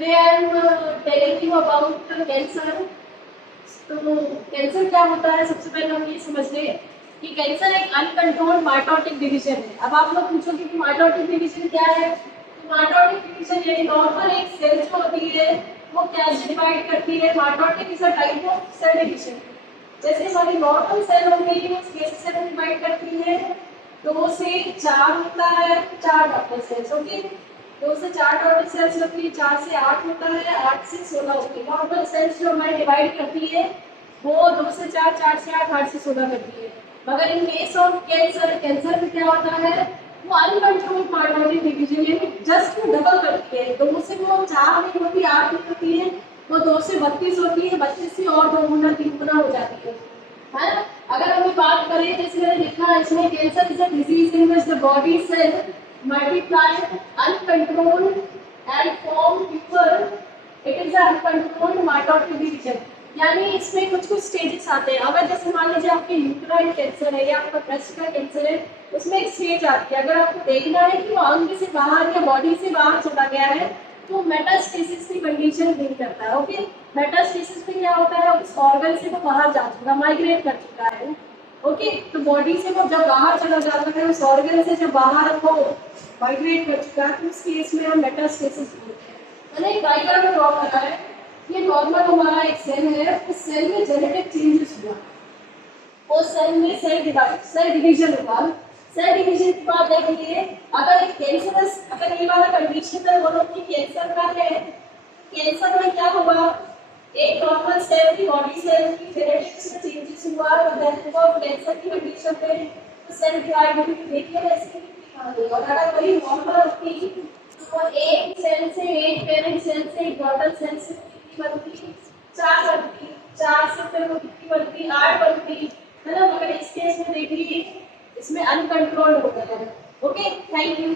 Today I am telling you about cancer. तो cancer क्या होता है, सबसे पहले हम ये समझ लें कि कैंसर एक अनकंट्रोल्ड माइटोटिक डिवीजन है। अब आप लोग पूछोगे कि माइटोटिक डिवीजन क्या है, तो माइटोटिक डिवीजन यानी नॉर्मल एक सेल जो होती है वो कैसे डिवाइड करती है। Mitotic is a type of cell division. जैसे हमारी नॉर्मल सेल होगी वो कैसे सेल डिवाइड करती है, 2 से 4 होता है, 4 डॉटर सेल्स। ओके, 2 से 4 टोटल सेल्स होती है, 4 से 8 होता है, 8 से 16 होती है। नॉर्मल सेल्स जो हमारी डिवाइड करती है वो 2 से 4, 4 से 8, 8 से 16 करती है। मगर in case of cancer, cancer में क्या होता है, वो अनकंट्रोल्ड माइटोटिक डिवीजन यानी जस्ट डबल करती है। 2 से वो 4 नहीं होती, 8 नहीं होती है, वो 2 से 32 होती है, 32 से और 2 गुना 3 गुना हो जाती है ना। अगर हम बात करें, जैसे मैंने लिखा है इसमें, cancer is a disease in which the body cell multiply uncontrolled and form pure, it is a uncontrolled mitotic division। यानी इसमें कुछ कुछ स्टेजेस आते हैं। अगर जैसे मान लीजिए आपके यूट्राइन कैंसर है या आपका ब्रेस्ट का कैंसर है, उसमें एक स्टेज आती है। अगर आपको देखना है कि वो अंग से बाहर या बॉडी से बाहर चला गया है तो मेटास्टेसिस की कंडीशन नहीं करता है। ओके, मेटास्टेसिस में क्या होता है, उस ऑर्गन से वो बाहर जा चुका, माइग्रेट कर चुका है। ओके, तो बॉडी से वो जब बाहर चला जाता है, उस ऑर्गन से जब बाहर वो माइग्रेट कर चुका है, तो उस केस में हम मेटास्टेसिस बोलते हैं। मैंने एक डायग्राम ड्रॉ करा है। ये नॉर्मल हमारा एक सेल है, उस सेल में जेनेटिक चेंजेस हुआ, उस सेल में सेल डिवीजन हुआ। सेल डिवीजन के बाद देखिए, अगर एक कैंसरस, अगर ये वाला कंडीशन है बोलो कि कैंसर का है, कैंसर में क्या हुआ, एक नॉर्मल सेल की, बॉडी सेल की जेनेटिक्स में चेंजेस हुआ, तो दैट ऑफ कैंसर की कंडीशन में तो सेल डिवाइड होती है। देखिए ऐसे और अगर वही नॉर्मल होती तो एक सेल से, एक पेरेंट सेल से, एक डॉटर सेल से कितनी बनती, 4 बनती, 4 से फिर वो कितनी बनती, 8 बनती है ना। मगर इस केस में देखिए इसमें अनकंट्रोल्ड हो गया है। Okay, thank you.